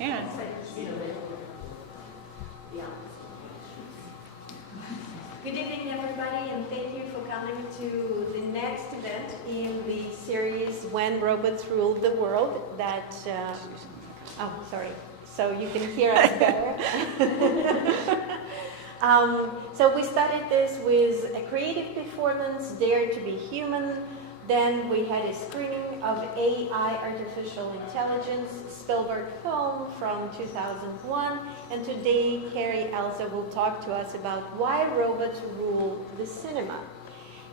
can. Good evening, everybody, and thank you for coming to the next event in the series When Robots Ruled the World. That, oh, sorry, so you can hear us better. So we started this with a creative performance, Dare to be Human. Then we had a screening of AI, artificial intelligence, Spielberg film from 2001. And today, Cary Elza will talk to us about why robots rule the cinema.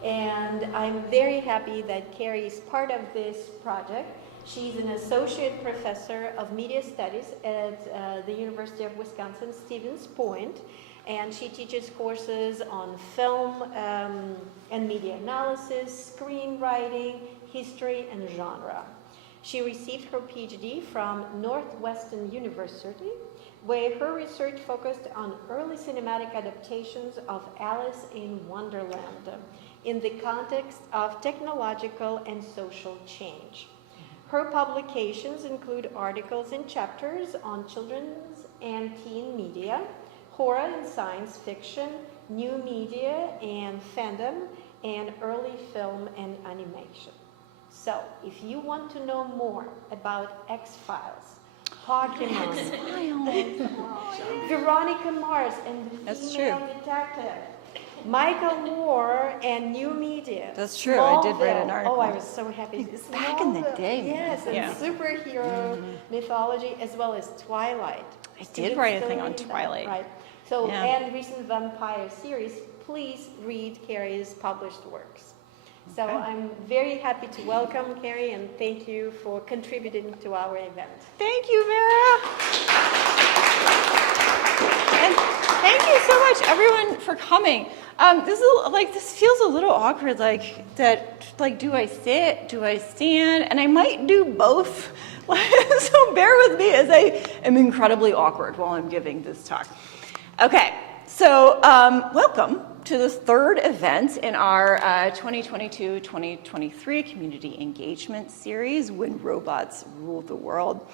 And I'm very happy that Cary is part of this project. She's an Associate Professor of Media Studies at the University of Wisconsin-Stevens Point. And she teaches courses on film and media analysis, screenwriting, history, and genre. She received her PhD from Northwestern University, where her research focused on early cinematic adaptations of Alice in Wonderland in the context of technological and social change. Her publications include articles and chapters on children's and teen media, horror and science fiction, new media and fandom, and early film and animation. So, if you want to know more about X-Files, Pokemon, Veronica Mars and the Female Detective, Michael Moore and new media. That's true. I did write an article. Oh, I was so happy. Back in the day. Yes, and superhero mythology, as well as Twilight. I did write a thing on Twilight. Right. So, and recent vampire series, please read Cary's published works. So I'm very happy to welcome Cary and thank you for contributing to our event. Thank you, Vera. And thank you so much, everyone, for coming. This feels a little awkward, do I sit, do I stand? And I might do both. So bear with me as I am incredibly awkward while I'm giving this talk. Okay, so welcome to the third event in our 2022-2023 Community Engagement Series, When Robots Rule the World.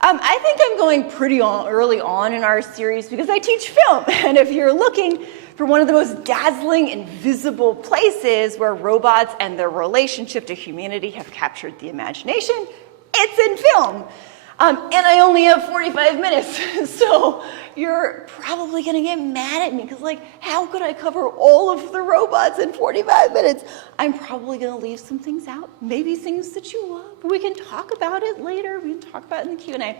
I think I'm going pretty early on in our series because I teach film, and if you're looking for one of the most dazzling and visible places where robots and their relationship to humanity have captured the imagination, it's in film. And I only have 45 minutes, so you're probably gonna get mad at me because how could I cover all of the robots in 45 minutes? I'm probably gonna leave some things out, maybe things that you love. We can talk about it later, we can talk about it in the Q&A.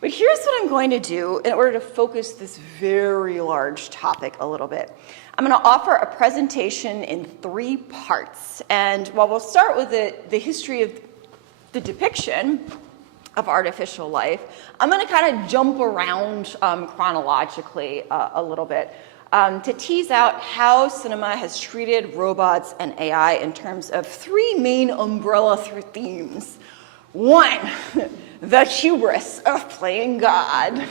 But here's what I'm going to do in order to focus this very large topic a little bit. I'm gonna offer a presentation in 3 parts. And while we'll start with the history of the depiction of artificial life, I'm going to kind of jump around chronologically a little bit to tease out how cinema has treated robots and AI in terms of 3 main umbrella themes. 1, the hubris of playing God.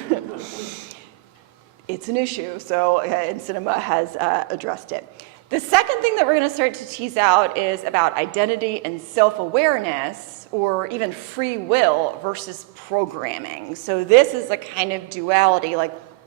It's an issue, and cinema has addressed it. The second thing that we're going to start to tease out is about identity and self-awareness, or even free will versus programming. So this is a kind of duality,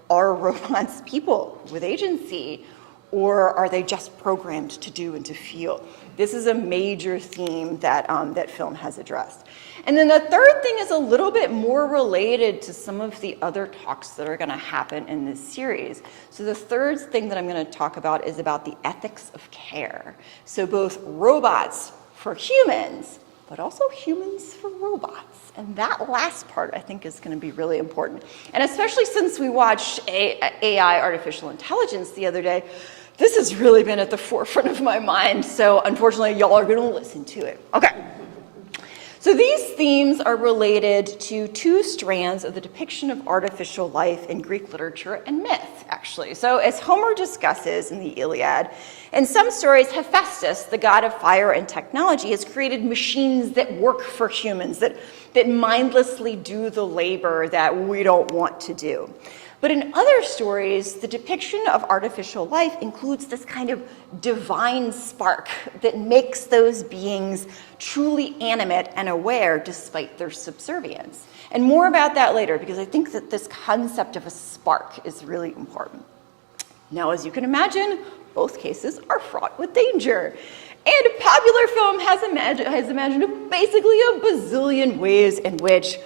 are robots people with agency, or are they just programmed to do and to feel? This is a major theme that, that film has addressed. And then the third thing is a little bit more related to some of the other talks that are going to happen in this series. So the third thing that I'm going to talk about is about the ethics of care. So both robots for humans, but also humans for robots. And that last part, I think, is going to be really important. And especially since we watched AI, artificial intelligence, the other day, this has really been at the forefront of my mind. So unfortunately, y'all are going to listen to it. Okay. So these themes are related to 2 strands of the depiction of artificial life in Greek literature and myth, actually. So as Homer discusses in the Iliad, in some stories, Hephaestus, the god of fire and technology, has created machines that work for humans, that mindlessly do the labor that we don't want to do. But in other stories, the depiction of artificial life includes this kind of divine spark that makes those beings truly animate and aware despite their subservience. And more about that later, because I think that this concept of a spark is really important. Now, as you can imagine, both cases are fraught with danger. And popular film has imagined basically a bazillion ways in which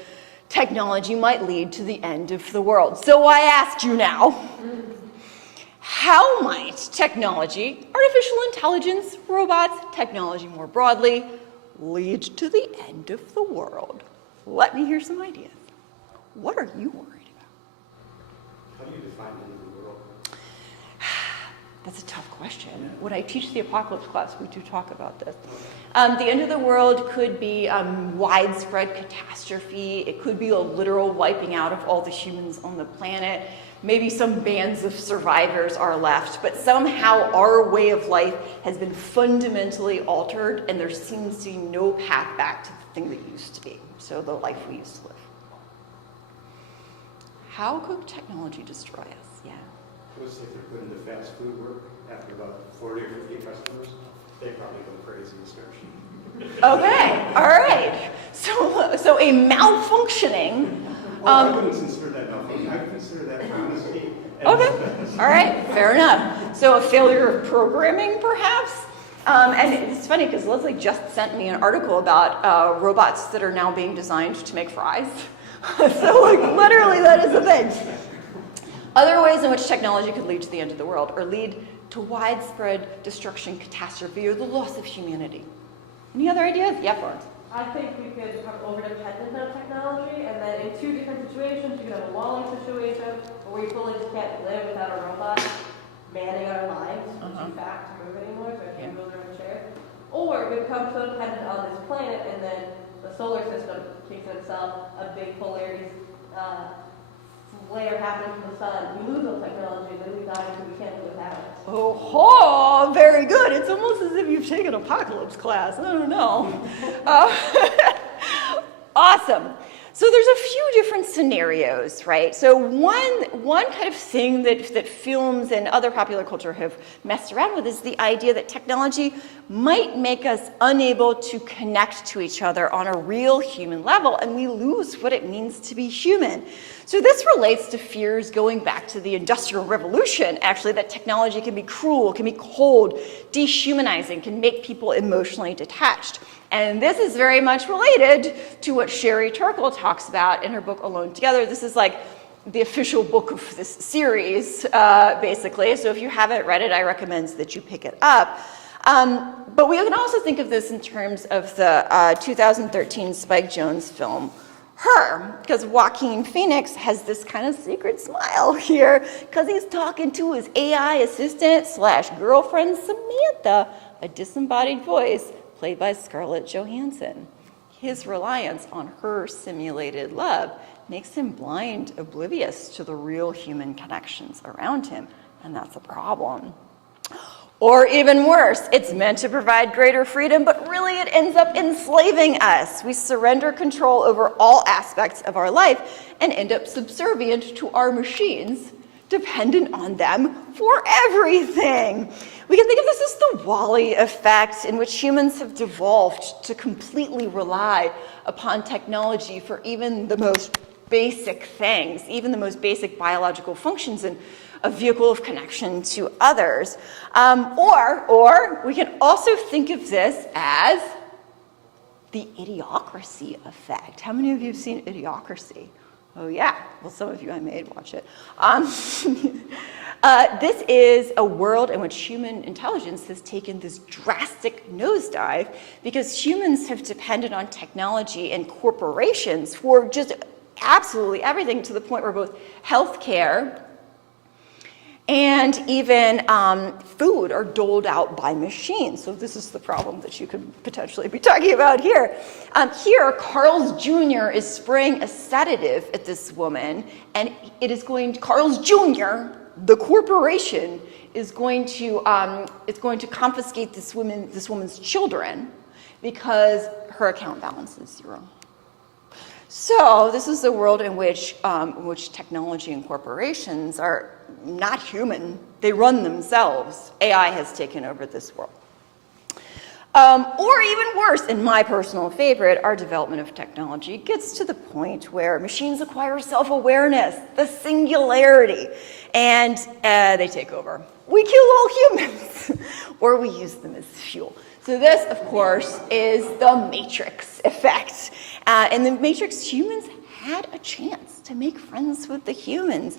technology might lead to the end of the world. So I ask you now, how might technology, artificial intelligence, robots, technology more broadly, lead to the end of the world? Let me hear some ideas. What are you worried about? How do you define the end of the world? That's a tough question. When I teach the apocalypse class, we do talk about this. The end of the world could be widespread catastrophe. It could be a literal wiping out of all the humans on the planet. Maybe some bands of survivors are left, but somehow our way of life has been fundamentally altered, and there seems to be no path back to the thing that used to be, so the life we used to live. How could technology destroy us? Yeah. Let's say if they're put into fast food work after about 40 or 50 customers, they probably go crazy and start shooting. Okay, all right. So a malfunctioning. Well, I wouldn't consider that malfunction. I would consider that honesty. Okay, all right, fair enough. So a failure of programming, perhaps? And it's funny because Leslie just sent me an article about robots that are now being designed to make fries. So like literally that is a thing. Other ways in which technology could lead to the end of the world or lead to widespread destruction, catastrophe, or the loss of humanity. Any other ideas? Yeah, Florence. I think we could become over-dependent on technology, and then in two different situations, you could have a Wall-E situation where we fully just can't live without a robot manning our lives, which in fact move anymore, so I can't move around chair. Or we become so dependent on this planet, and then the solar system kicks in itself, a big polarity flare happens from the sun. We lose all technology, then we die because we can't live without it. Oh, very good. It's almost as if you've taken apocalypse class. I don't know. Awesome. So there's a few different scenarios, right? So one kind of thing that films and other popular culture have messed around with is the idea that technology might make us unable to connect to each other on a real human level, and we lose what it means to be human. So this relates to fears going back to the Industrial Revolution, actually, that technology can be cruel, can be cold, dehumanizing, can make people emotionally detached. And this is very much related to what Sherry Turkle talks about in her book Alone Together. This is like the official book of this series, basically. So if you haven't read it, I recommend that you pick it up. But we can also think of this in terms of the 2013 Spike Jonze film, Her, because Joaquin Phoenix has this kind of secret smile here because he's talking to his AI assistant / girlfriend Samantha, a disembodied voice played by Scarlett Johansson. His reliance on her simulated love makes him blind, oblivious to the real human connections around him, and that's a problem. Or even worse, it's meant to provide greater freedom, but really it ends up enslaving us. We surrender control over all aspects of our life and end up subservient to our machines, dependent on them for everything. We can think of this as the Wall-E effect, in which humans have devolved to completely rely upon technology for even the most basic things, even the most basic biological functions, and a vehicle of connection to others. Or we can also think of this as the Idiocracy Effect. How many of you have seen Idiocracy? Oh yeah, well some of you I made watch it. This is a world in which human intelligence has taken this drastic nosedive because humans have depended on technology and corporations for just absolutely everything, to the point where both healthcare and even food are doled out by machines. So this is the problem that you could potentially be talking about here. Here, Carl's Jr. is spraying a sedative at this woman, and Carl's Jr., the corporation, is going to confiscate this woman's children because her account balance is 0. So this is a world in which technology and corporations are not human. They run themselves. AI has taken over this world. Or even worse, and my personal favorite, our development of technology gets to the point where machines acquire self-awareness, the singularity, and they take over. We kill all humans, or we use them as fuel. So this, of course, is the Matrix Effect. In the Matrix, humans had a chance to make friends with the humans,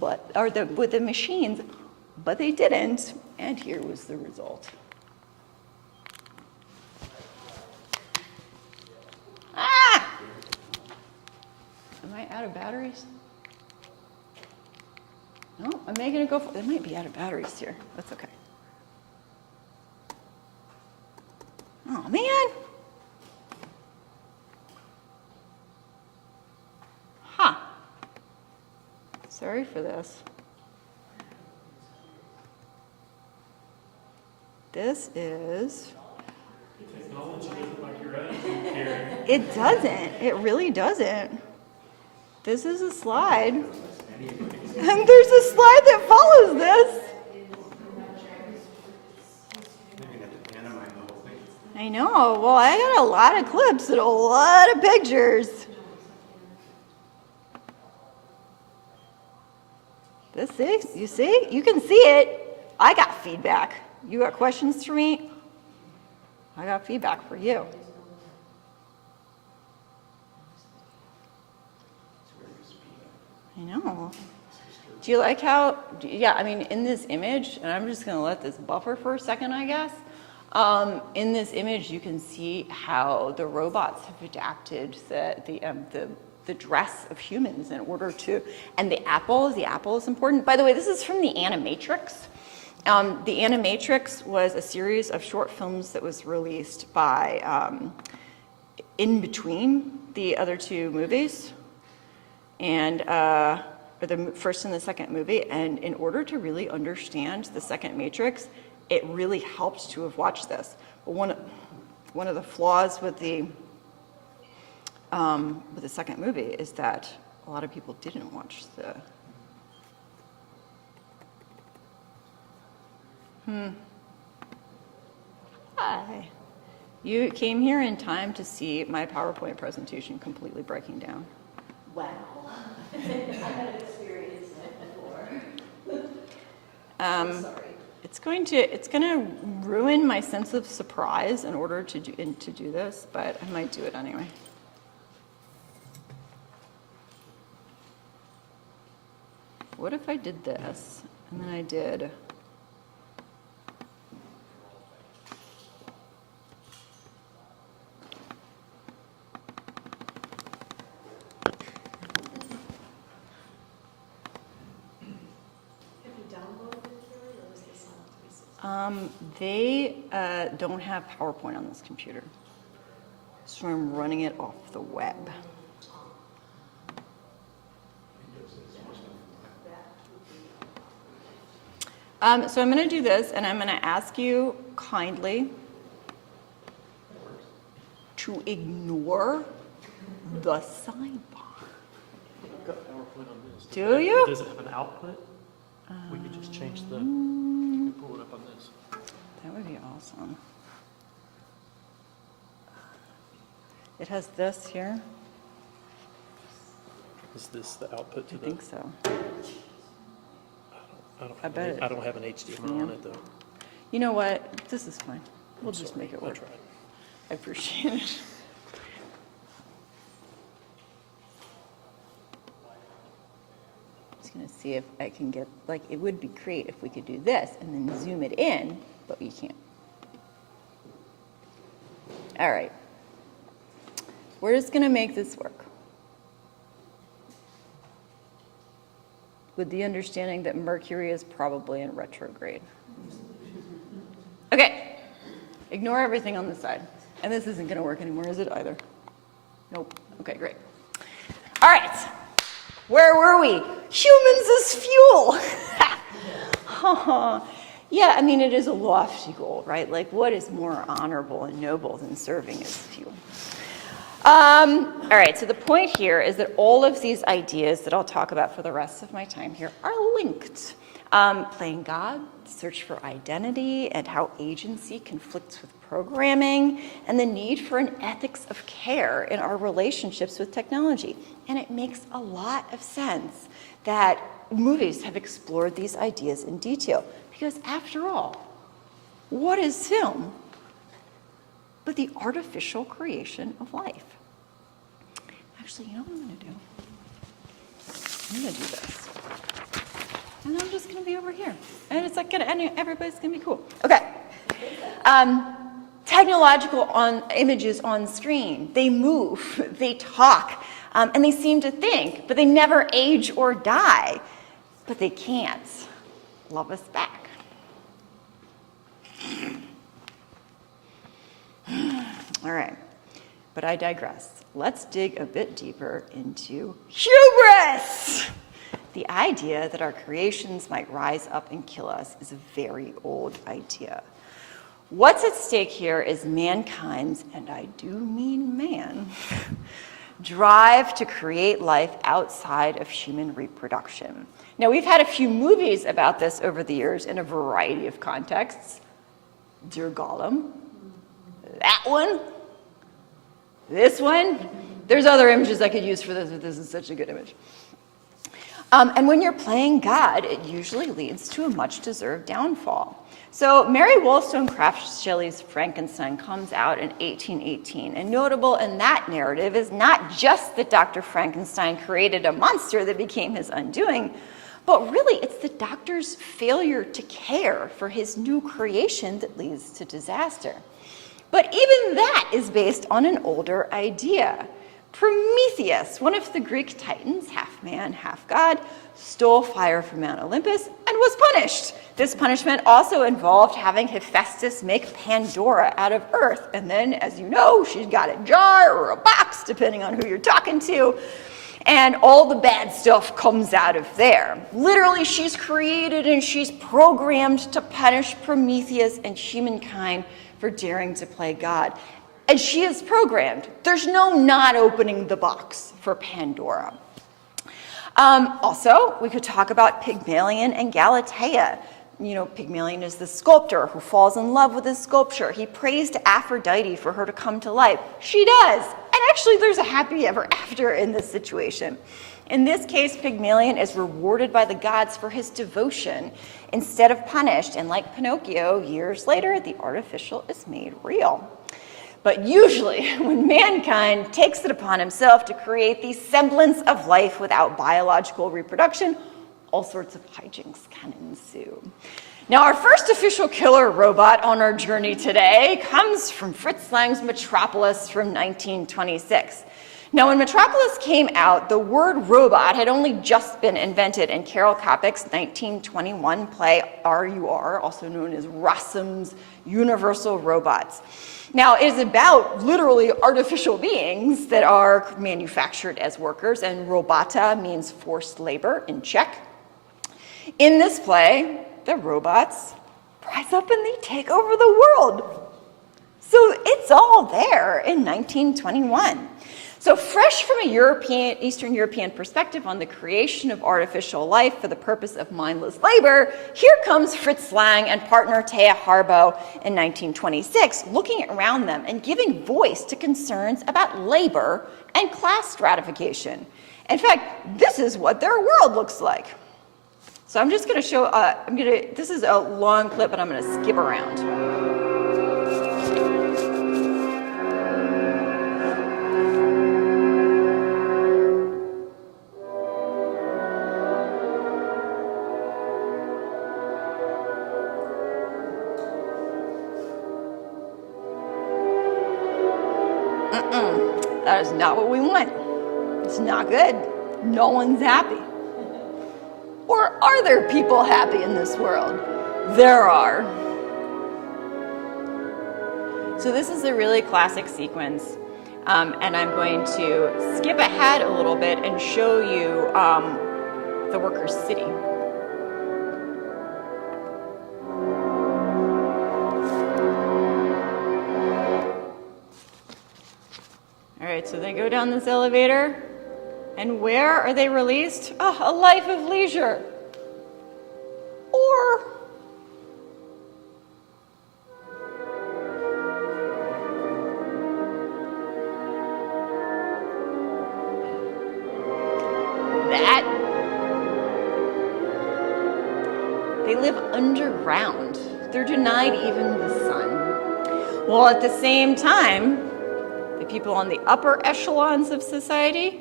with the machines, but they didn't, and here was the result. Ah! Am I out of batteries? No, I'm making it go for it. Might be out of batteries here. That's okay. Oh, man. Huh. Sorry for this. This is... Technology doesn't like your attitude, Cary. It doesn't. It really doesn't. This is a slide. And there's a slide that follows this. They're gonna have to animate the whole thing. I know. Well, I got a lot of clips and a lot of pictures. This is, you see? You can see it. I got feedback. You got questions for me? I got feedback for you. I know. Do you like how, yeah, I mean, in this image, and I'm just going to let this buffer for a second, I guess. In this image, you can see how the robots have adapted the dress of humans in order to, and the apple is important. By the way, this is from the Animatrix. The Animatrix was a series of short films that was released by, in between the other two movies, and or the first and the second movie. And in order to really understand the second Matrix, it really helped to have watched this. But one of the flaws with the second movie is that a lot of people didn't watch the. Hi. You came here in time to see my PowerPoint presentation completely breaking down. Wow. I had experienced it before. Sorry. It's going to ruin my sense of surprise in order to do this, but I might do it anyway. What if I did this, and then I did... They don't have PowerPoint on this computer, so I'm running it off the web. So I'm going to do this, and I'm going to ask you kindly to ignore the sidebar. I've got PowerPoint on this. Do you? Does it have an output? We could just change the, we could pull it up on this. That would be awesome. It has this here. Is this the output to I the? think so. I bet it- don't have an HDMI on it though. You know what? This is fine. We'll just Sorry, make it I'll work. try it. I appreciate it. Just gonna see if I can get, like, it would be great if we could do this and then zoom it in, but you can't. All right. We're just gonna make this work. With the understanding that Mercury is probably in retrograde. Okay, ignore everything on this side. And this isn't gonna work anymore, is it either? Nope, okay, great. All right, where were we? Humans as fuel. Yeah, I mean, it is a lofty goal, right? Like, what is more honorable and noble than serving as fuel? All right, so the point here is that all of these ideas that I'll talk about for the rest of my time here are linked. Playing God, search for identity, and how agency conflicts with programming, and the need for an ethics of care in our relationships with technology. And it makes a lot of sense that movies have explored these ideas in detail, because after all, what is film but the artificial creation of life? Actually, you know what I'm going to do? I'm going to do this. And I'm just going to be over here. And it's like, everybody's going to be cool. Okay. Technological images on screen. They move, they talk, and they seem to think, but they never age or die. But they can't love us back. All right, but I digress. Let's dig a bit deeper into hubris. The idea that our creations might rise up and kill us is a very old idea. What's at stake here is mankind's, and I do mean man, drive to create life outside of human reproduction. Now, we've had a few movies about this over the years in a variety of contexts. Dear Gollum, that one, this one. There's other images I could use for this, but this is such a good image. And when you're playing God, it usually leads to a much-deserved downfall. So Mary Wollstonecraft Shelley's Frankenstein comes out in 1818, and notable in that narrative is not just that Dr. Frankenstein created a monster that became his undoing, but really it's the doctor's failure to care for his new creation that leads to disaster. But even that is based on an older idea. Prometheus, one of the Greek titans, half man, half god, stole fire from Mount Olympus and was punished. This punishment also involved having Hephaestus make Pandora out of earth. And then, as you know, she's got a jar or a box, depending on who you're talking to, and all the bad stuff comes out of there. Literally, she's created and she's programmed to punish Prometheus and humankind for daring to play God. And she is programmed. There's no not opening the box for Pandora. Also, we could talk about Pygmalion and Galatea. You know, Pygmalion is the sculptor who falls in love with his sculpture. He prays to Aphrodite for her to come to life. She does. And actually, there's a happy ever after in this situation. In this case, Pygmalion is rewarded by the gods for his devotion instead of punished. And like Pinocchio, years later, the artificial is made real. But usually, when mankind takes it upon himself to create the semblance of life without biological reproduction, all sorts of hijinks can ensue. Now, our first official killer robot on our journey today comes from Fritz Lang's Metropolis from 1926. Now, when Metropolis came out, the word robot had only just been invented in Karel Čapek's 1921 play R.U.R., also known as Rossum's Universal Robots. Now, it is about literally artificial beings that are manufactured as workers, and robota means forced labor in Czech. In this play, the robots rise up and they take over the world. So it's all there in 1921. So fresh from a Eastern European perspective on the creation of artificial life for the purpose of mindless labor, here comes Fritz Lang and partner Thea Harbo in 1926, looking around them and giving voice to concerns about labor and class stratification. In fact, this is what their world looks like. So I'm just going to show, this is a long clip, but I'm going to skip around. That is not what we want. It's not good. No one's happy. Or are there people happy in this world? There are. So this is a really classic sequence, and I'm going to skip ahead a little bit and show you the workers' city. All right, so they go down this elevator, and where are they released? Oh, a life of leisure. Or that they live underground. They're denied even the sun. While at the same time, the people on the upper echelons of society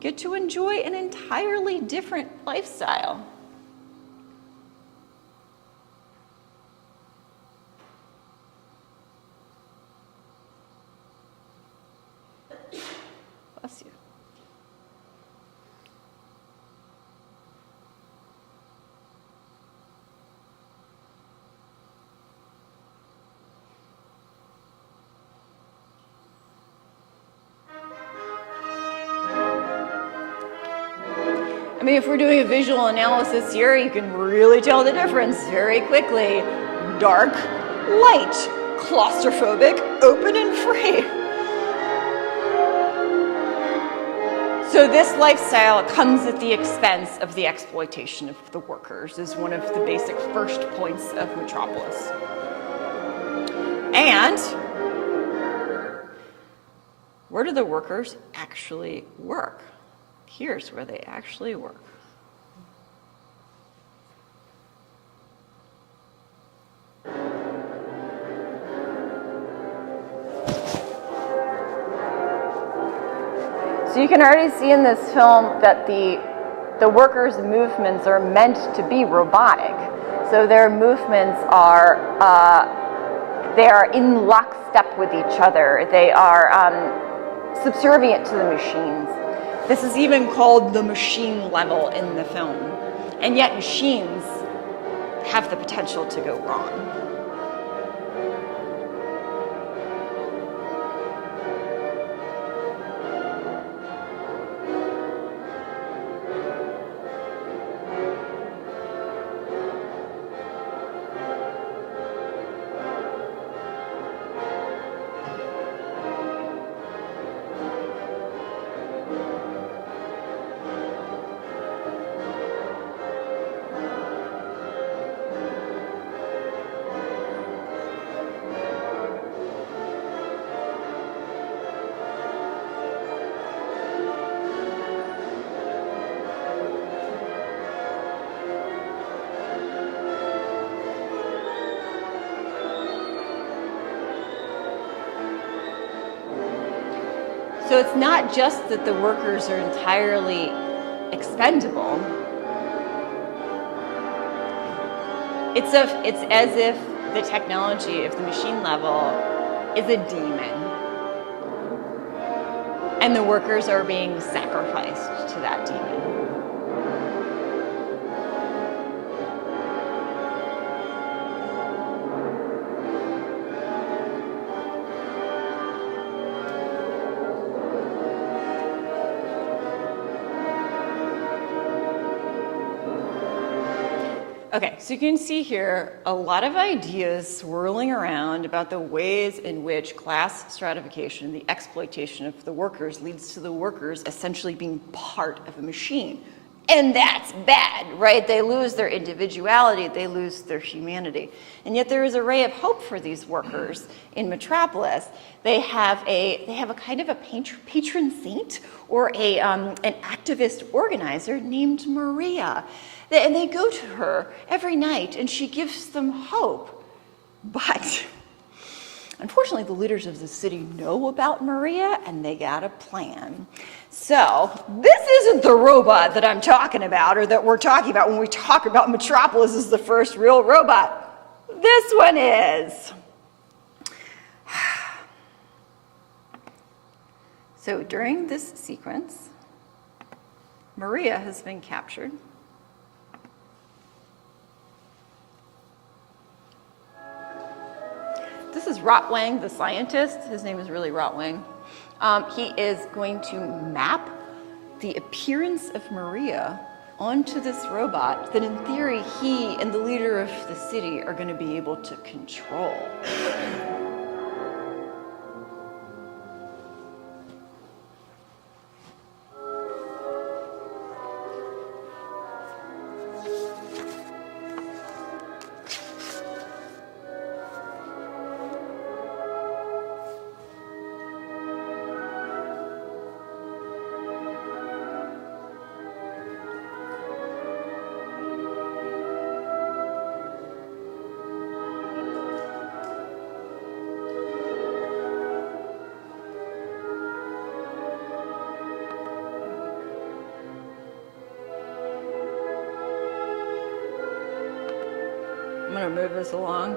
get to enjoy an entirely different lifestyle. Bless you. I mean, if we're doing a visual analysis here, you can really tell the difference very quickly. Dark, light, claustrophobic, open and free. So this lifestyle comes at the expense of the exploitation of the workers, is one of the basic first points of Metropolis. And where do the workers actually work? Here's where they actually work. So you can already see in this film that the workers' movements are meant to be robotic. So their movements are they are in lockstep with each other. They are subservient to the machines. This is even called the machine level in the film. And yet machines have the potential to go wrong. So it's not just that the workers are entirely expendable. It's as if the technology of the machine level is a demon. And the workers are being sacrificed to that demon. Okay, so you can see here a lot of ideas swirling around about the ways in which class stratification, the exploitation of the workers, leads to the workers essentially being part of a machine. And that's bad, right? They lose their individuality, they lose their humanity. And yet there is a ray of hope for these workers in Metropolis. They have a kind of a patron saint or an activist organizer named Maria. And they go to her every night and she gives them hope. But unfortunately, the leaders of the city know about Maria and they got a plan. So this isn't the robot that I'm talking about or that we're talking about when we talk about Metropolis as the first real robot. This one is. So during this sequence, Maria has been captured. This is Rotwang, the scientist. His name is really Rotwang. He is going to map the appearance of Maria onto this robot that in theory he and the leader of the city are going to be able to control. going to move this along.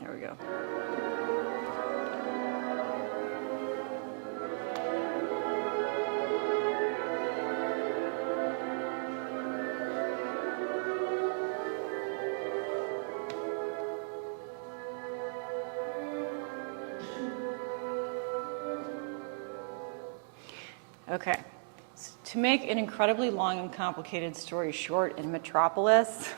There we go. Okay, so to make an incredibly long and complicated story short, in Metropolis,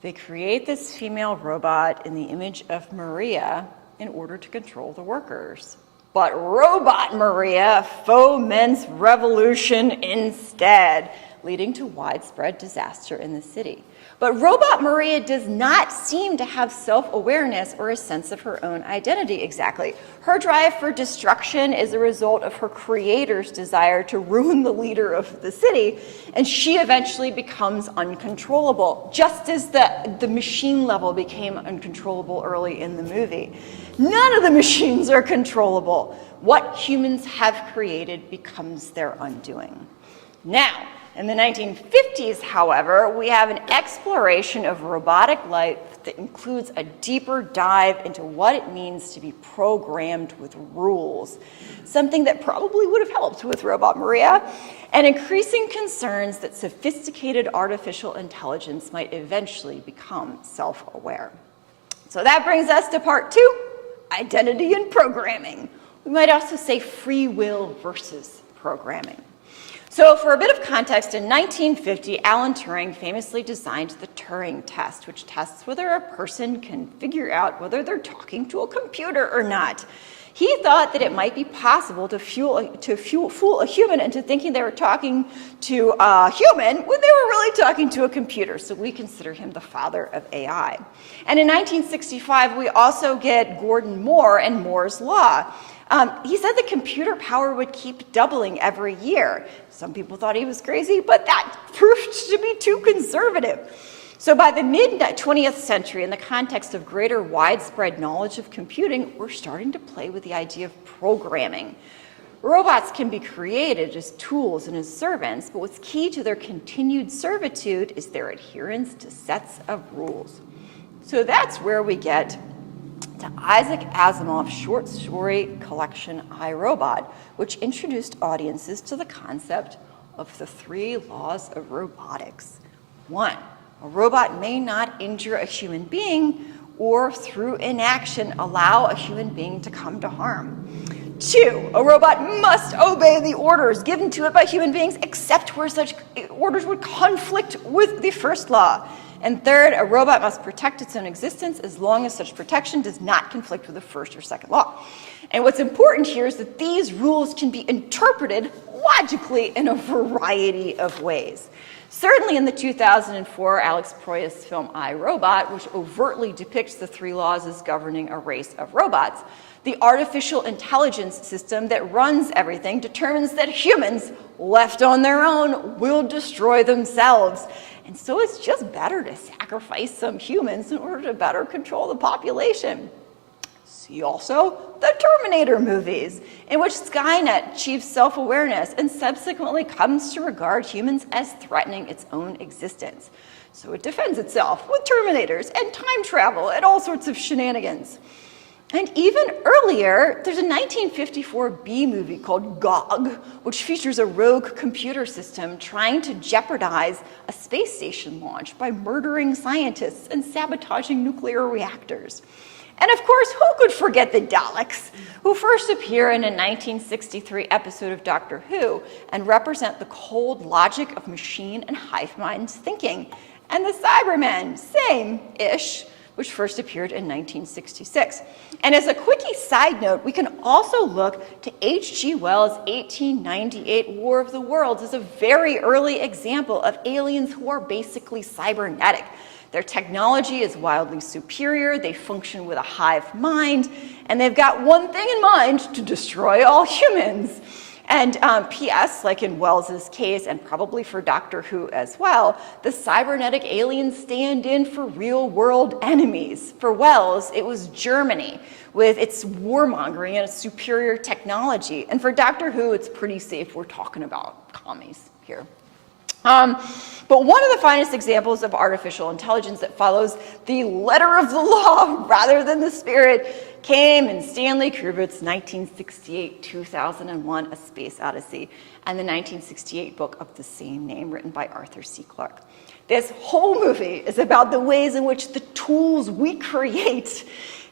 they create this female robot in the image of Maria in order to control the workers. But Robot Maria foments revolution instead, leading to widespread disaster in the city. But Robot Maria does not seem to have self-awareness or a sense of her own identity exactly. Her drive for destruction is a result of her creator's desire to ruin the leader of the city, and she eventually becomes uncontrollable, just as the machine level became uncontrollable early in the movie. None of the machines are controllable. What humans have created becomes their undoing. Now, in the 1950s, however, we have an exploration of robotic life that includes a deeper dive into what it means to be programmed with rules, something that probably would have helped with Robot Maria, and increasing concerns that sophisticated artificial intelligence might eventually become self-aware. So that brings us to part 2, identity and programming. We might also say free will versus programming. So for a bit of context, in 1950, Alan Turing famously designed the Turing test, which tests whether a person can figure out whether they're talking to a computer or not. He thought that it might be possible to fool a human into thinking they were talking to a human when they were really talking to a computer, so we consider him the father of AI. And in 1965, we also get Gordon Moore and Moore's Law. He said the computer power would keep doubling every year. Some people thought he was crazy, but that proved to be too conservative. So by the mid-20th century, in the context of greater widespread knowledge of computing, we're starting to play with the idea of programming. Robots can be created as tools and as servants, but what's key to their continued servitude is their adherence to sets of rules. So that's where we get to Isaac Asimov's short story collection, I, Robot, which introduced audiences to the concept of the 3 laws of robotics. 1, a robot may not injure a human being or through inaction allow a human being to come to harm. 2, a robot must obey the orders given to it by human beings except where such orders would conflict with the first law. And 3rd, a robot must protect its own existence as long as such protection does not conflict with the first or second law. And what's important here is that these rules can be interpreted logically in a variety of ways. Certainly in the 2004 Alex Proyas film I, Robot, which overtly depicts the 3 laws as governing a race of robots, the artificial intelligence system that runs everything determines that humans, left on their own, will destroy themselves. And so it's just better to sacrifice some humans in order to better control the population. See also the Terminator movies, in which Skynet achieves self-awareness and subsequently comes to regard humans as threatening its own existence. So it defends itself with Terminators and time travel and all sorts of shenanigans. And even earlier, there's a 1954 B movie called GOG, which features a rogue computer system trying to jeopardize a space station launch by murdering scientists and sabotaging nuclear reactors. And of course, who could forget the Daleks, who first appear in a 1963 episode of Doctor Who and represent the cold logic of machine and hive mind thinking. And the Cybermen, same-ish, which first appeared in 1966. And as a quickie side note, we can also look to H.G. Wells' 1898 War of the Worlds as a very early example of aliens who are basically cybernetic. Their technology is wildly superior, they function with a hive mind, and they've got one thing in mind: to destroy all humans. And P.S., like in Wells's case, and probably for Doctor Who as well, the cybernetic aliens stand in for real-world enemies. For Wells, it was Germany, with its warmongering and its superior technology. And for Doctor Who, it's pretty safe we're talking about commies here. But one of the finest examples of artificial intelligence that follows the letter of the law rather than the spirit came in Stanley Kubrick's 1968, 2001, A Space Odyssey, and the 1968 book of the same name written by Arthur C. Clarke. This whole movie is about the ways in which the tools we create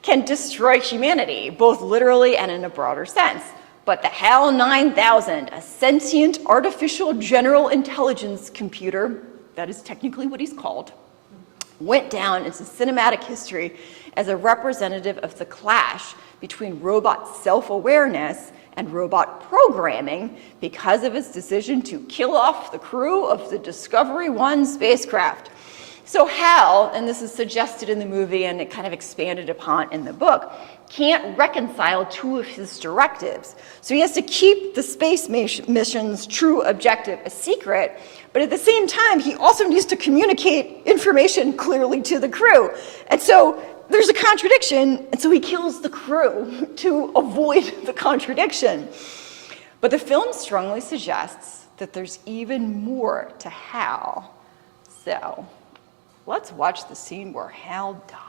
can destroy humanity, both literally and in a broader sense. But the HAL 9000, a sentient artificial general intelligence computer, that is technically what he's called, went down into cinematic history as a representative of the clash between robot self-awareness and robot programming because of his decision to kill off the crew of the Discovery 1 spacecraft. So Hal, and this is suggested in the movie and it kind of expanded upon in the book, can't reconcile two of his directives. So he has to keep the space mission's true objective a secret, but at the same time, he also needs to communicate information clearly to the crew. And so there's a contradiction, and so he kills the crew to avoid the contradiction. But the film strongly suggests that there's even more to Hal. So let's watch the scene where Hal dies.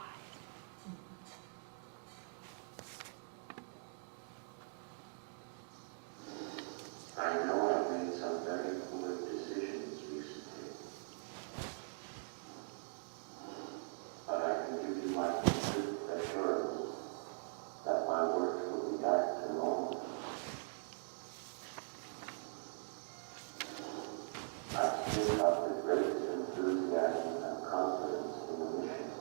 I know I've made some very poor decisions recently, but I can give you my complete assurance that my work will be back to normal. I still have the greatest enthusiasm and confidence in the mission,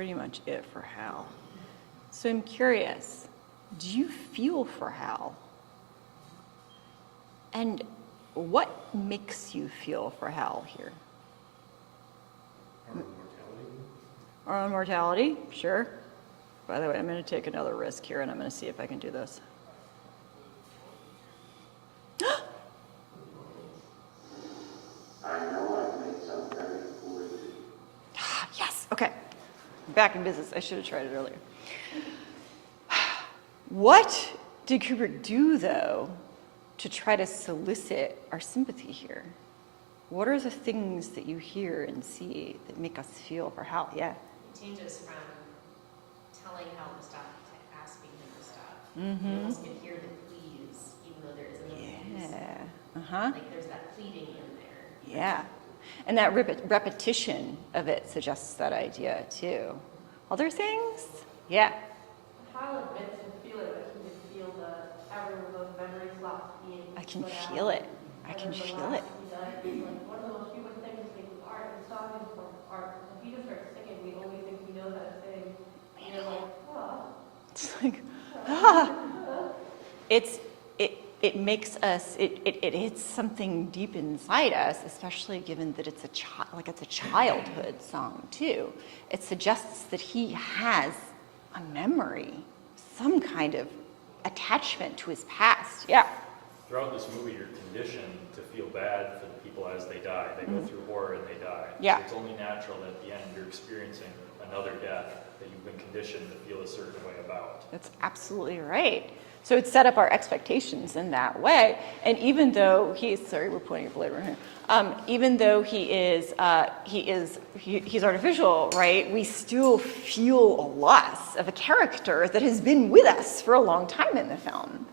pretty much it for Hal. So I'm curious, do you feel for Hal? And what makes you feel for Hal here? Our own mortality, sure. By the way, I'm going to take another risk here, and I'm going to see if I can do this. I know I've made some very foolish. Yes, okay. Back in business. I should have tried it earlier. What did Kubrick do, though, to try to solicit our sympathy here? What are the things that you hear and see that make us feel for Hal? Yeah. It changes from telling Hal to stop to asking him to stop. Mm-hmm. You almost can hear the pleas, even though there isn't a pleas. Yeah. Uh-huh. Like there's that pleading in there. Yeah. And that repetition of it suggests that idea, too. Other things? Yeah. Hal admits to feeling that he could feel every one of those memory slots being I can put out. feel it. I And can then the feel it. last he does is like one of the most human things is making art and song is from art. If he just starts singing, we only think he knows how to sing. And you're like, oh. It's like, ah. It makes us, it hits something deep inside us, especially given that it's a childhood song too. It suggests that he has a memory, some kind of attachment to his past. Yeah. Throughout this movie, you're conditioned to feel bad for the people as they die. They go through horror and they die. Yeah. So it's only natural that at the end you're experiencing another death that you've been conditioned to feel a certain way about. That's absolutely right. So it set up our expectations in that way. And even though sorry, we're pointing at Blade Runner here. Even though he's artificial, right? We still feel a loss of a character that has been with us for a long time in the film.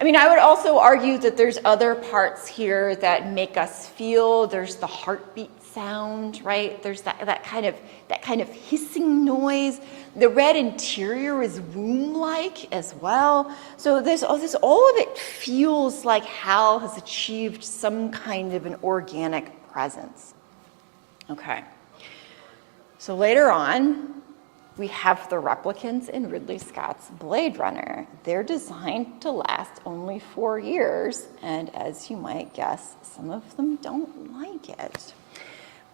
I mean, I would also argue that there's other parts here that make us feel. There's the heartbeat sound, right? There's that kind of hissing noise. The red interior is womb-like as well. So all of it feels like Hal has achieved some kind of an organic presence. Okay. So later on, we have the replicants in Ridley Scott's Blade Runner. They're designed to last only 4 years, and as you might guess, some of them don't like it.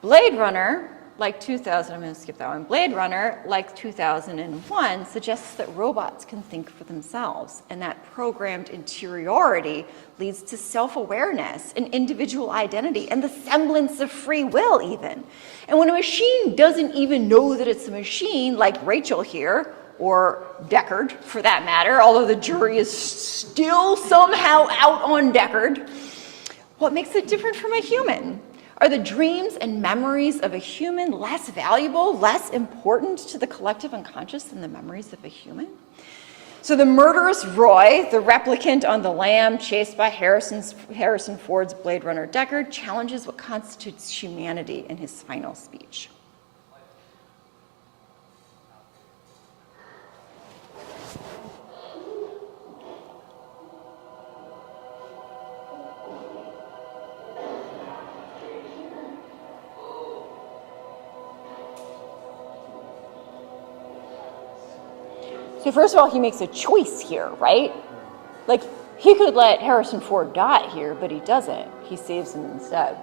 Blade Runner, like 2000, I'm going to skip that one. Blade Runner, like 2001, suggests that robots can think for themselves, and that programmed interiority leads to self-awareness and individual identity and the semblance of free will even. And when a machine doesn't even know that it's a machine, like Rachel here, or Deckard for that matter, although the jury is still somehow out on Deckard, what makes it different from a human? Are the dreams and memories of a human less valuable, less important to the collective unconscious than the memories of a human? So the murderous Roy, the replicant on the lam chased by Harrison Ford's Blade Runner Deckard, challenges what constitutes humanity in his final speech. So first of all, he makes a choice here, right? Like, he could let Harrison Ford die here, but he doesn't. He saves him instead.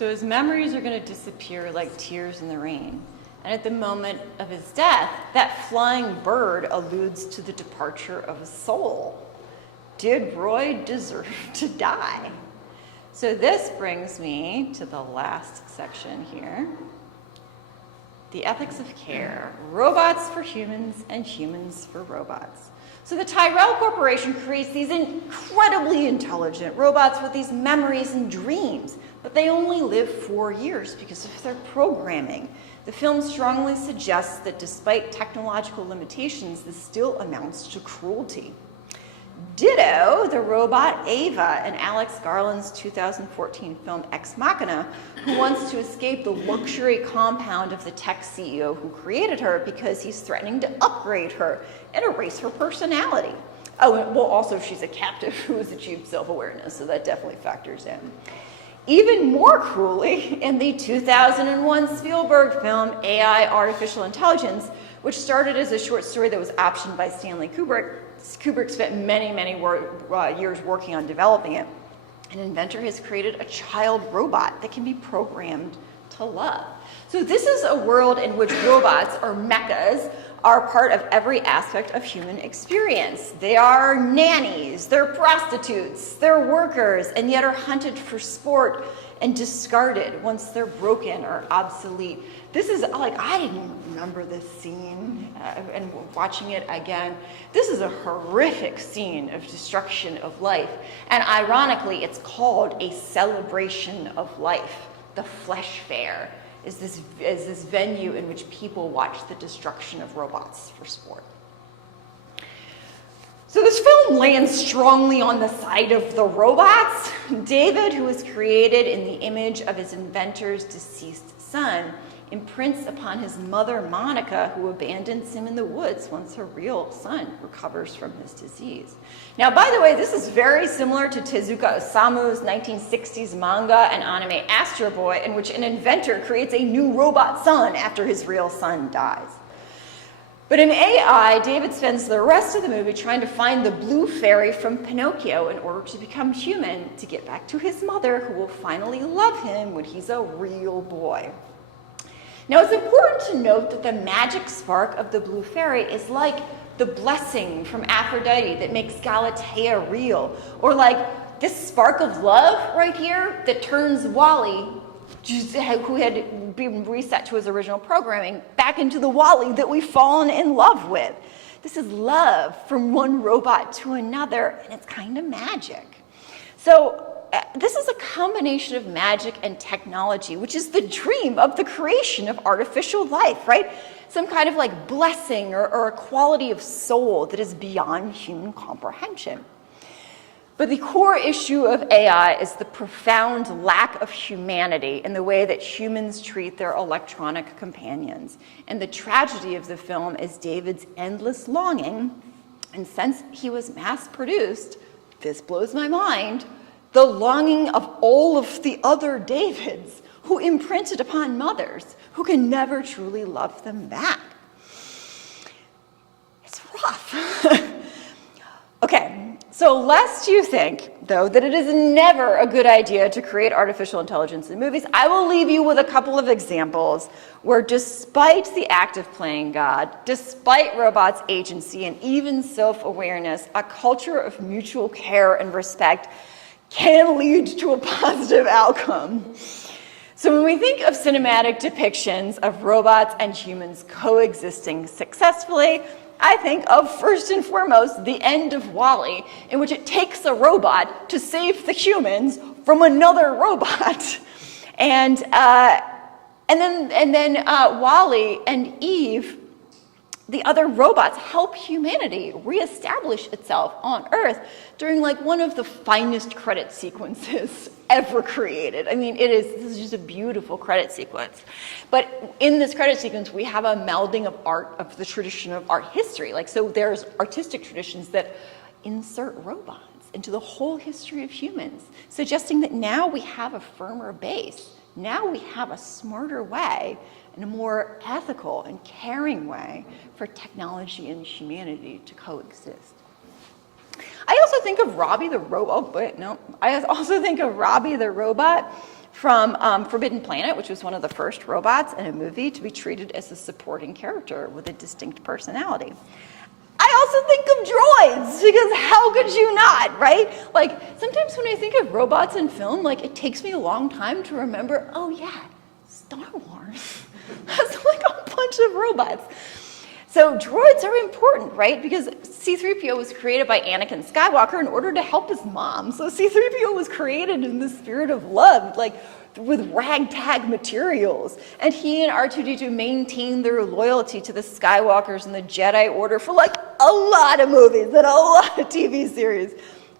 So his memories are going to disappear like tears in the rain. And at the moment of his death, that flying bird alludes to the departure of a soul. Did Roy deserve to die? So this brings me to the last section here. The ethics of care. Robots for humans and humans for robots. So the Tyrell Corporation creates these incredibly intelligent robots with these memories and dreams, but they only live 4 years because of their programming. The film strongly suggests that despite technological limitations, this still amounts to cruelty. Ditto the robot Ava in Alex Garland's 2014 film Ex Machina, who wants to escape the luxury compound of the tech CEO who created her because he's threatening to upgrade her and erase her personality. Oh, and well, also she's a captive who has achieved self-awareness, so that definitely factors in. Even more cruelly, in the 2001 Spielberg film AI Artificial Intelligence, which started as a short story that was optioned by Stanley Kubrick, Kubrick spent many years working on developing it. An inventor has created a child robot that can be programmed to love. So this is a world in which robots, or mechas, are part of every aspect of human experience. They are nannies, they're prostitutes, they're workers, and yet are hunted for sport and discarded once they're broken or obsolete. This is like, I didn't remember this scene, and watching it again, this is a horrific scene of destruction of life. And ironically, it's called a celebration of life. The Flesh Fair is this venue in which people watch the destruction of robots for sport. So this film lands strongly on the side of the robots. David, who was created in the image of his inventor's deceased son, imprints upon his mother, Monica, who abandons him in the woods once her real son recovers from his disease. Now, by the way, this is very similar to Tezuka Osamu's 1960s manga and anime Astro Boy, in which an inventor creates a new robot son after his real son dies. But in AI, David spends the rest of the movie trying to find the blue fairy from Pinocchio in order to become human, to get back to his mother, who will finally love him when he's a real boy. Now, it's important to note that the magic spark of the blue fairy is like the blessing from Aphrodite that makes Galatea real, or like this spark of love right here that turns Wally, who had been reset to his original programming, back into the Wally that we've fallen in love with. This is love from one robot to another, and it's kind of magic. So this is a combination of magic and technology, which is the dream of the creation of artificial life, right? Some kind of like blessing or a quality of soul that is beyond human comprehension. But the core issue of AI is the profound lack of humanity in the way that humans treat their electronic companions. And the tragedy of the film is David's endless longing, and since he was mass-produced, this blows my mind, the longing of all of the other Davids who imprinted upon mothers who can never truly love them back. It's rough. Okay, so lest you think, though, that it is never a good idea to create artificial intelligence in movies, I will leave you with a couple of examples where despite the act of playing God, despite robots' agency and even self-awareness, a culture of mutual care and respect can lead to a positive outcome. So when we think of cinematic depictions of robots and humans coexisting successfully, I think of first and foremost the end of WALL-E, in which it takes a robot to save the humans from another robot. And then WALL-E and Eve, the other robots, help humanity reestablish itself on Earth during like one of the finest credit sequences ever created. I mean, this is just a beautiful credit sequence. But in this credit sequence, we have a melding of art, of the tradition of art history. Like, so there's artistic traditions that insert robots into the whole history of humans, suggesting that now we have a firmer base. Now we have a smarter way and a more ethical and caring way for technology and humanity to coexist. I also think of Robbie the robot, I also think of Robbie the robot from Forbidden Planet, which was one of the first robots in a movie to be treated as a supporting character with a distinct personality. I also think of droids, because how could you not, right? Like, sometimes when I think of robots in film, like, it takes me a long time to remember, oh yeah, Star Wars has like a bunch of robots. So droids are important, right? Because C-3PO was created by Anakin Skywalker in order to help his mom. So C-3PO was created in the spirit of love, like with ragtag materials. And he and R2-D2 maintained their loyalty to the Skywalkers and the Jedi Order for like a lot of movies and a lot of TV series.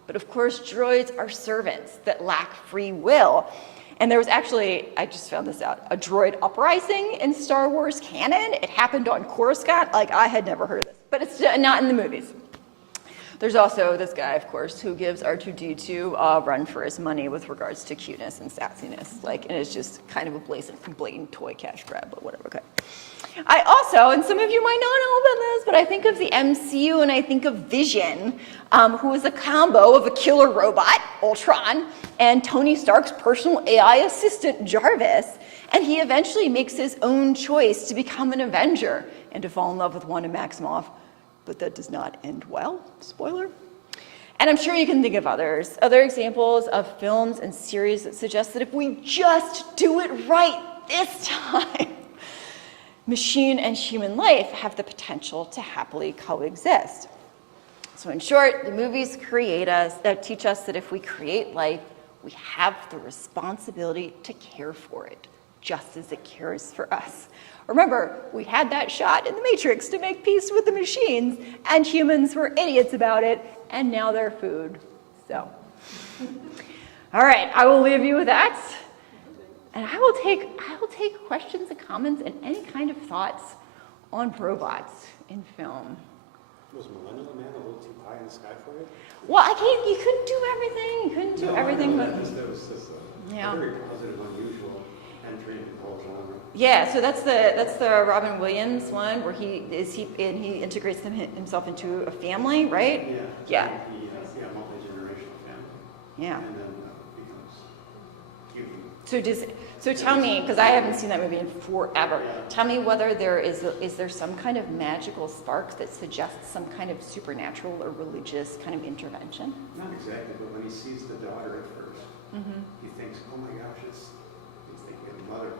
But of course, droids are servants that lack free will. And there was actually, I just found this out, a droid uprising in Star Wars canon. It happened on Coruscant. Like, I had never heard of this, but it's not in the movies. There's also this guy, of course, who gives R2-D2 a run for his money with regards to cuteness and sassiness. Like, and it's just kind of a blatant toy cash grab, but whatever, okay. I also, and some of you might not know about this, but I think of the MCU and I think of Vision, who is a combo of a killer robot, Ultron, and Tony Stark's personal AI assistant, Jarvis. And he eventually makes his own choice to become an Avenger and to fall in love with Wanda Maximoff. But that does not end well, spoiler. And I'm sure you can think of other examples of films and series that suggest that if we just do it right this time, machine and human life have the potential to happily coexist. So in short, the movies teach us that if we create life, we have the responsibility to care for it, just as it cares for us. Remember, we had that shot in the Matrix to make peace with the machines, and humans were idiots about it, and now they're food. So, all right, I will leave you with that. And I will take questions and comments and any kind of thoughts on robots in film. Was Millennium Man a little too high in the sky for you? Well, you couldn't do everything. You couldn't do everything. That was just a very positive, unusual entry into the whole genre. Yeah, so that's the Robin Williams one where he integrates himself into a family, right? Yeah. Multi-generational family. Yeah. And then becomes human. So tell me, because I haven't seen that movie in forever. Tell me whether is there some kind of magical spark that suggests some kind of supernatural or religious kind of intervention? Not exactly, but when he sees the daughter at first, he thinks, "Oh my gosh, he's thinking of the mother.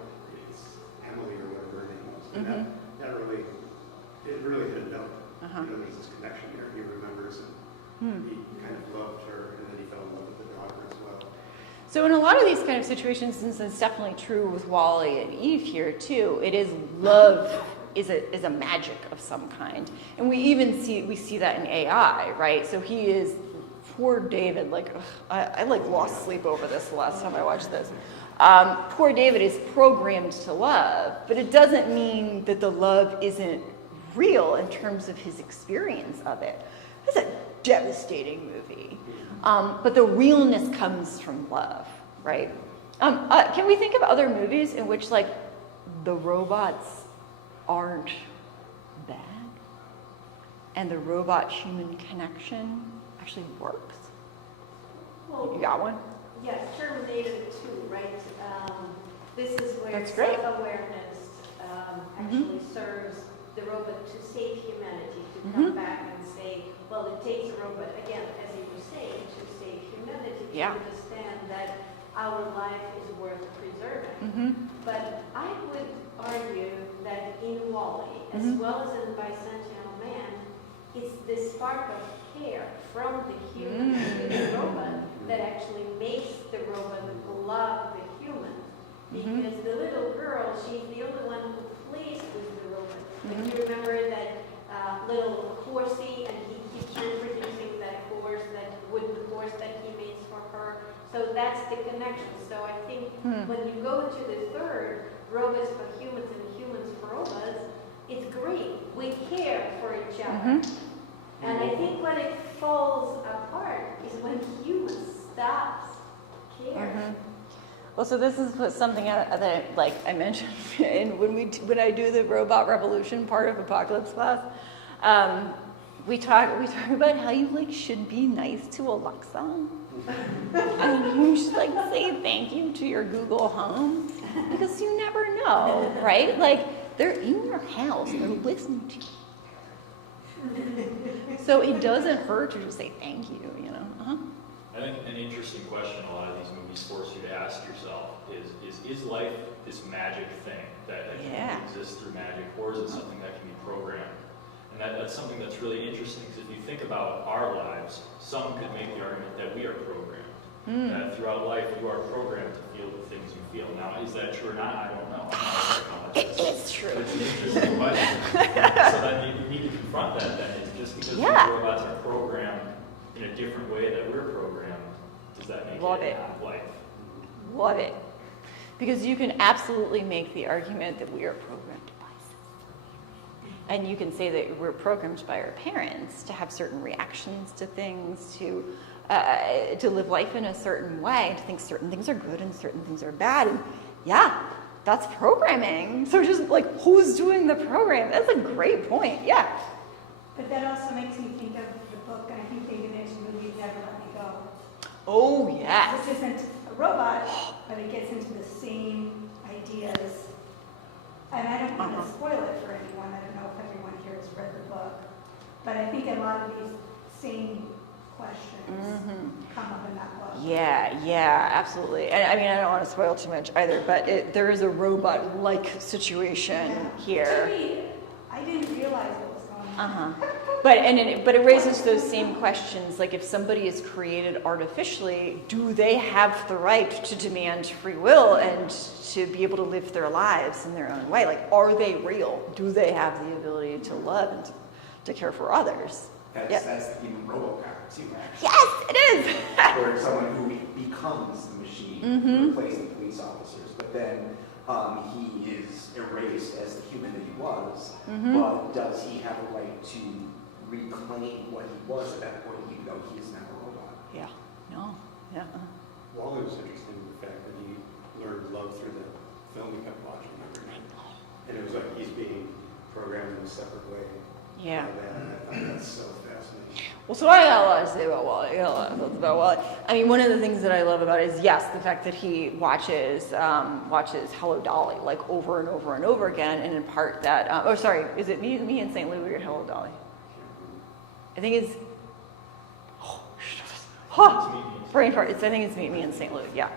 It's Emily or whatever her name was." And that really hit a note. There's this connection there. He remembers, and he kind of loved her, and then he fell in love with the daughter as well. So in a lot of these kind of situations, and it's definitely true with Wally and Eve here too, it is love is a magic of some kind. And we see that in AI, right? So he is, poor David, like, I like lost sleep over this the last time I watched this. Poor David is programmed to love, but it doesn't mean that the love isn't real in terms of his experience of it. It's a devastating movie. But the realness comes from love, right? Can we think of other movies in which, like, the robots aren't bad and the robot-human connection actually works? Well, You got one? yes, Terminator 2, right? This is where That's great. self-awareness actually serves the robot to save humanity, to come back and say, well, it takes a robot, again, as you were saying, to save humanity, to understand that our life is worth preserving. But I would argue that in Wall-E, as well as in Bicentennial Man, it's this spark of care from the human to the robot that actually makes the robot love the human. Because the little girl, she's the only one who plays with the robot. If you remember that little horsey, and he keeps reproducing that horse, that wooden horse that he makes for her. So that's the connection. So I think when you go to the third, robots for humans and humans for robots, it's great. We care for each other. And I think when it falls apart is when humans stops caring. Well, so this is something that, like I mentioned, when I do the robot revolution part of Apocalypse class, we talk about how you should be nice to Alexa. And you should like say thank you to your Google Home because you never know, right? Like they're in your house, they're listening to you. So it doesn't hurt to just say thank you, you know? Uh-huh. I think an interesting question a lot of these movies force you to ask yourself is life this magic thing that can exist through magic, or is it something that can be programmed? And that's something that's really interesting, because if you think about our lives, some could make the argument that we are programmed. That throughout life you are programmed to feel the things you feel. Now, is that true or not? I don't know. I'm not a psychologist. It's true. But it's an interesting question. So then you need to confront that then. It's just because these robots are programmed in a different way that we're programmed, does that make it not life? Love it. Because you can absolutely make the argument that we are programmed devices. And you can say that we're programmed by our parents to have certain reactions to things, to live life in a certain way, to think certain things are good and certain things are bad. And yeah, that's programming. So just like, who's doing the program? That's a great point. Yeah. But that also makes me think of the book, and I think the next movie, Never Let Me Go. Oh, yes. This isn't a robot, but it gets into the same ideas. And I don't want to spoil it for anyone. I don't know if everyone here has read the book. But I think a lot of these same questions come up in that book. Yeah, absolutely. And I mean, I don't want to spoil too much either, but there is a robot-like situation here. To me, I didn't realize what was going on. But it raises those same questions, like if somebody is created artificially, do they have the right to demand free will and to be able to live their lives in their own way? Like, are they real? Do they have the ability to love and to care for others? That's even RoboCop too, actually. Yes, it is. Where someone who becomes the machine, replacing police officers, but then he is erased as the human that he was. But does he have a right to reclaim what he was at that point, even though he is now a robot? Yeah. No. Yeah. Wally was interested in the fact that he learned love through the film he kept watching every night. And it was like he's being programmed in a separate way. Yeah. I thought that's so fascinating. Well, so I got a lot to say about Wally. I got a lot of thoughts about Wally. I mean, one of the things that I love about it is, yes, the fact that he watches Hello Dolly, like over and over and over again, and in part that, is it me in St. Louis or Hello Dolly? I think it's, brain fart. I think it's me in St. Louis, yeah.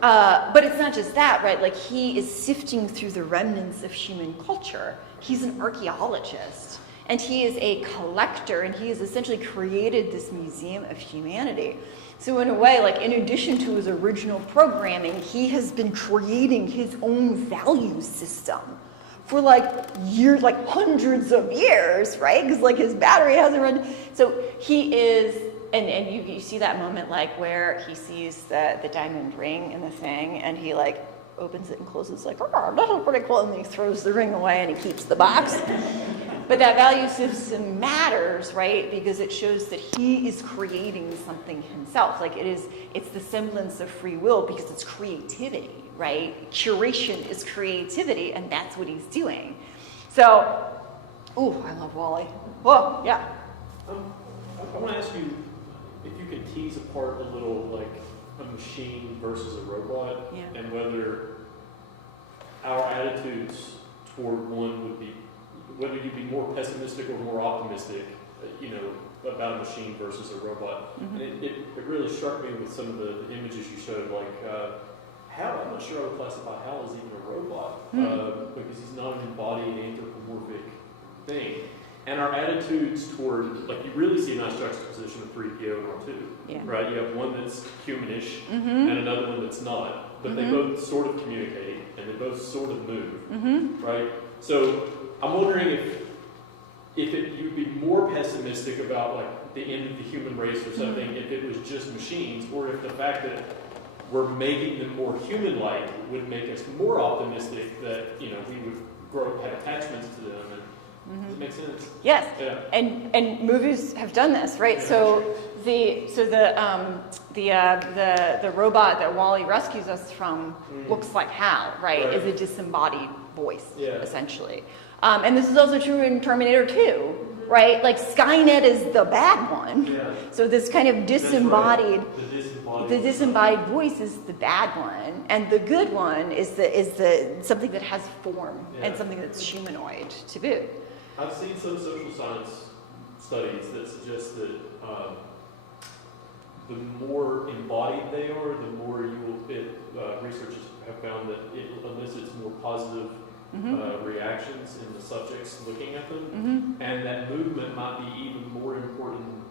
But it's not just that, right? Like, he is sifting through the remnants of human culture. He's an archaeologist, and he is a collector, and he has essentially created this museum of humanity. So in a way, like, in addition to his original programming, he has been creating his own value system for like years, like hundreds of years, right? Because like his battery hasn't run. So he is, and you see that moment like where he sees the diamond ring in the thing, and he like opens it and closes like, oh, this is pretty cool, and then he throws the ring away and he keeps the box. But that value system matters, right? Because it shows that he is creating something himself. Like it's the semblance of free will because it's creativity, right? Curation is creativity, and that's what he's doing. So, ooh, I love Wally. Whoa, yeah. I want to ask you if you could tease apart a little, like, a machine versus a robot, and whether our attitudes toward one would be, whether you'd be more pessimistic or more optimistic, about a machine versus a robot. And it really struck me with some of the images you showed, like Hal. I'm not sure I would classify Hal as even a robot, because he's not an embodied anthropomorphic thing. And our attitudes toward, like, you really see a nice juxtaposition of 3PO and R2, right? You have one that's humanish and another one that's not, but they both sort of communicate and they both sort of move, right? So I'm wondering if you'd be more pessimistic about like the end of the human race or something if it was just machines, or if the fact that we're making them more human-like would make us more optimistic that we would have attachments to them. Does it make sense? Yes. Yeah. And movies have done this, right? Yeah, so the robot that Wally rescues us from looks like Hal, right? Is a disembodied voice, essentially. And this is also true in Terminator 2, right? Like Skynet is the bad one. Yeah. So this kind of disembodied, The the disembodied voice is the bad one, and the good one is the something that has form and Yeah. something that's humanoid to boot. I've seen some social science studies that suggest that the more embodied they are, the more researchers have found that it elicits more positive reactions in the subjects looking at them, and that movement might be even more important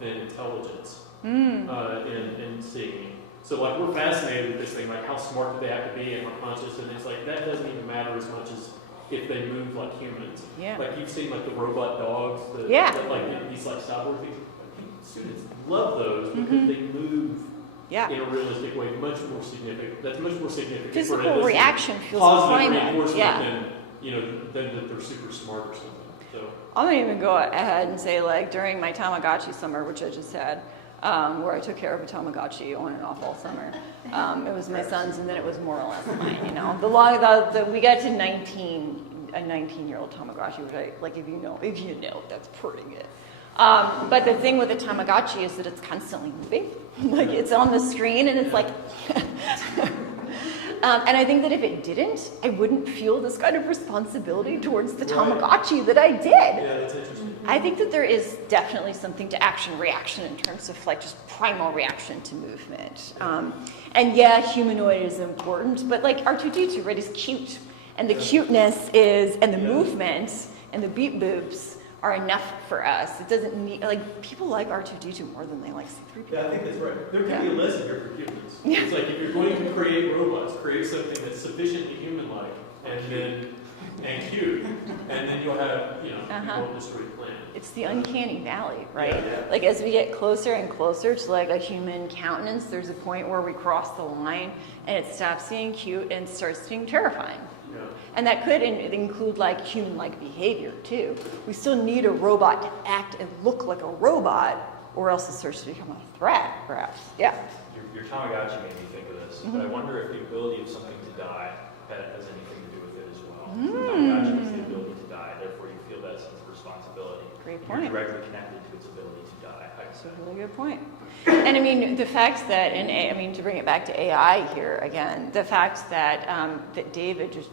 than intelligence in seeing. So like we're fascinated with this thing, like how smart do they have to be and how conscious, and it's like that doesn't even matter as much as if they move like humans. Yeah. Like you've seen like the robot dogs that, Yeah. that like these like cyborg things. Like, students love those because they move Yeah. in a realistic way, much more significant. That's much more significant. Physical for eliciting reaction feels positive primal. reinforcement Yeah. than that they're super smart or something. So I'm gonna even go ahead and say, like, during my Tamagotchi summer, which I just had, where I took care of a Tamagotchi on and off all summer. It was my son's, and then it was more or less mine. You know, we got to 19, a 19-year-old Tamagotchi, which I like. If you know, that's pretty good. But the thing with the Tamagotchi is that it's constantly moving. Like it's on the screen, and it's like. And I think that if it didn't, I wouldn't feel this kind of responsibility towards the Tamagotchi that I did. yeah, that's interesting. I think that there is definitely something to action-reaction in terms of like just primal reaction to movement. And yeah, humanoid is important, but like R2-D2, right, is cute. And the cuteness is, and the movement and the beep boops are enough for us. It doesn't need, like, people like R2-D2 more than they like C-3PO. Yeah, I think that's right. There can be a lesson here for humans. Yeah. It's like if you're going to create robots, create something that's sufficiently human-like and cute, and then you'll have, you won't destroy the planet. It's the uncanny valley, right? Yeah. Like as we get closer and closer to like a human countenance, there's a point where we cross the line and it stops being cute and starts being terrifying. Yeah. And that could include like human-like behavior too. We still need a robot to act and look like a robot, or else it starts to become a threat, perhaps. Yeah. Your Tamagotchi made me think of this, but I wonder if the ability of something to die has anything to do with it as well. The Tamagotchi has the ability to die, therefore you feel that sense of responsibility. Great You're point. directly connected to its ability to die. That's a really good point. And I mean, the fact that to bring it back to AI here again, the fact that that David just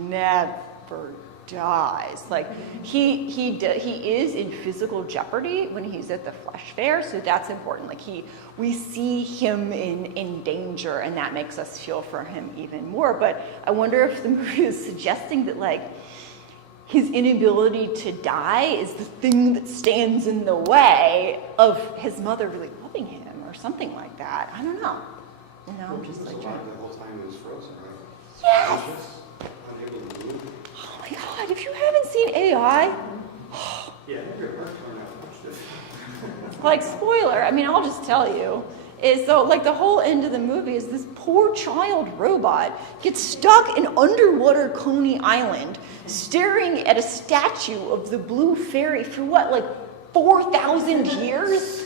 never dies. Like he is in physical jeopardy when he's at the flesh fair, so that's important. Like we see him in danger, and that makes us feel for him even more. But I wonder if the movie is suggesting that like his inability to die is the thing that stands in the way of his mother really loving him, or something like that. I don't know. I'm just like the whole time he was frozen, right? Yes. Unable to move. Oh my God! If you haven't seen AI, Yeah, maybe it worked when I watched it. like spoiler. I mean, I'll just tell you. Is so like the whole end of the movie is this poor child robot gets stuck in underwater Coney Island, staring at a statue of the blue fairy for what, like 4,000 years?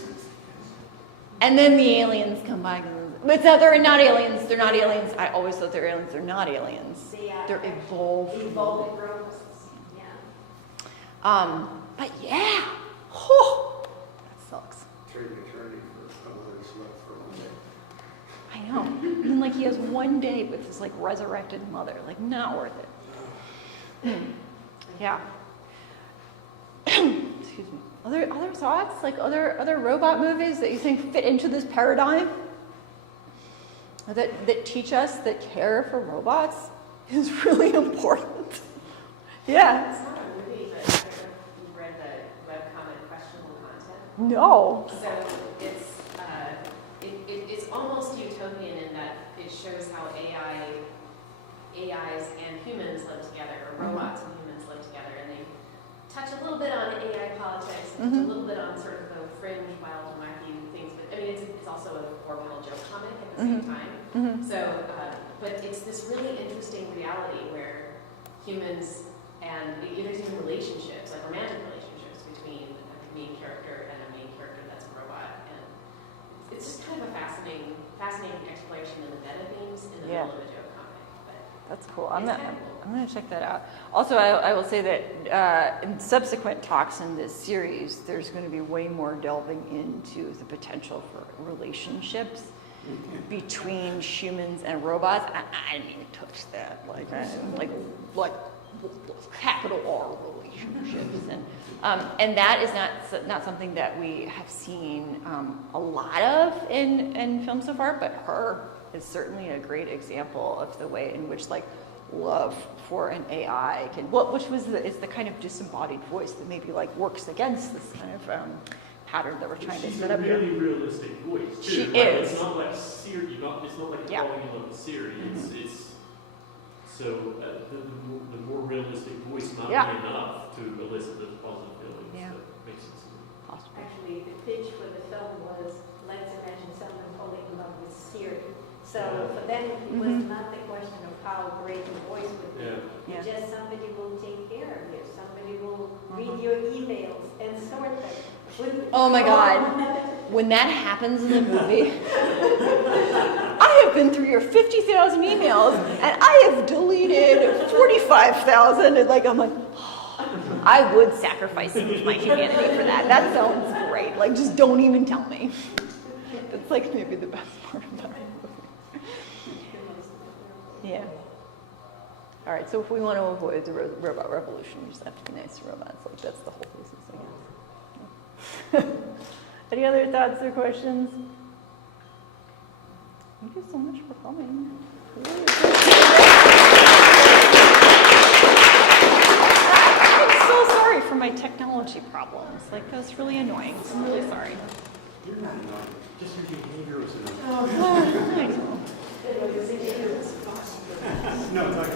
And then the aliens come by. But they're not aliens. They're not aliens. I always thought they're aliens. They're not aliens. They're evolved. Evolving robots. Yeah. But yeah, that sucks. Trading eternity for a mother's love for one day. I know. And like he has one day with his like resurrected mother. Like not worth it. Yeah. Excuse me. Other thoughts? Like other robot movies that you think fit into this paradigm? That teach us that care for robots is really important. Yeah. It's not a movie, but I don't know if you read the webcomic Questionable Content. No. So it's almost utopian in that it shows how AIs and humans live together, or robots and humans live together, and they touch a little bit on AI politics, and touch a little bit on sort of the fringe, wild and wacky things. But I mean, it's also a 4-panel joke comic at the same time. So, but it's this really interesting reality where humans and there's even relationships, like romantic relationships between a main character and a main character that's a robot, and it's just kind of a fascinating exploration of the meta themes in the middle of a joke comic. But That's cool. I'm gonna check that out. Also, I will say that in subsequent talks in this series, there's going to be way more delving into the potential for relationships between humans and robots. I didn't even touch that. Like capital R relationships, and that is not something that we have seen a lot of in film so far. But Her is certainly a great example of the way in which love for an AI can, which is the kind of disembodied voice that maybe works against this kind of pattern that we're trying to set up here. She's a really realistic voice too. She right? is. It's not like Siri. It's not like Yeah. falling in love with Siri. It's so the more realistic voice might Yeah. be enough to elicit those positive feelings. Yeah. That makes sense to me. Possible. Actually, the pitch for the film was, let's imagine someone falling in love with Siri. So for them, it was not the question of how great the voice would be. Yeah. It's just somebody will take care of you. Somebody will read your emails and sort them. Oh my God. When that happens in the movie, I have been through your 50,000 emails and I have deleted 45,000. And I'm like, I would sacrifice some of my humanity for that. That sounds great. Just don't even tell me. That's maybe the best part of that movie. Yeah. All right, so if we want to avoid the robot revolution, we just have to be nice to robots. That's the whole thesis, I guess. Any other thoughts or questions? Thank you so much for coming. Really I'm so sorry for my technology problems. That was really annoying. I'm really sorry. You're not annoying. Just your behavior was annoying. I know. No, it's like